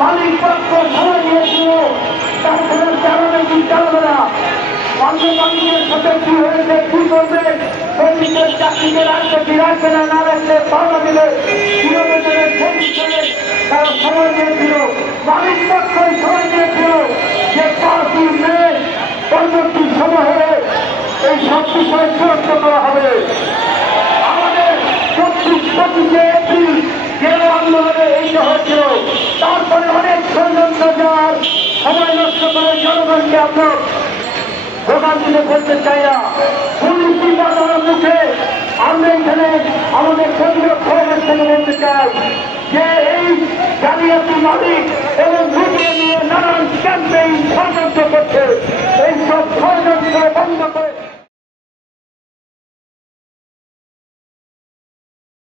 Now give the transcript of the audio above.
মালিক পক্ষ সময় নিয়েছিল, তারপরে চালাবে কি চালাবে না, মালিকের সাথে কি হয়েছে, কি করবে, শ্রমিকের চাকরিকে রাখবে কি রাখবে না, না রাখলে পাওয়া দিলে কিভাবে দেবে, তারা সময় নিয়েছিল। মালিক পক্ষই সময় নিয়েছিল যে 5ই মে পরবর্তী সময় হলে এই সব বিষয় চূড়ান্ত করা হবে। আমাদের 25 এপ্রিল যে আন্দোলনে এইটা হয়েছিল, তারপরে অনেক ষড়যন্ত্র যাওয়ার সময় নষ্ট করে জনগণকে আমরা ভোগান্তিতে করতে চাই না। পুলিশি বাধার মুখে আমরা এখানে আমাদের প্রতিরক্ষা থেকে বলতে চাই যে এই জালিয়াতি মালিক এবং ভিডিও নিয়ে নানান ক্যাম্পেইন ষড়যন্ত্র করছে।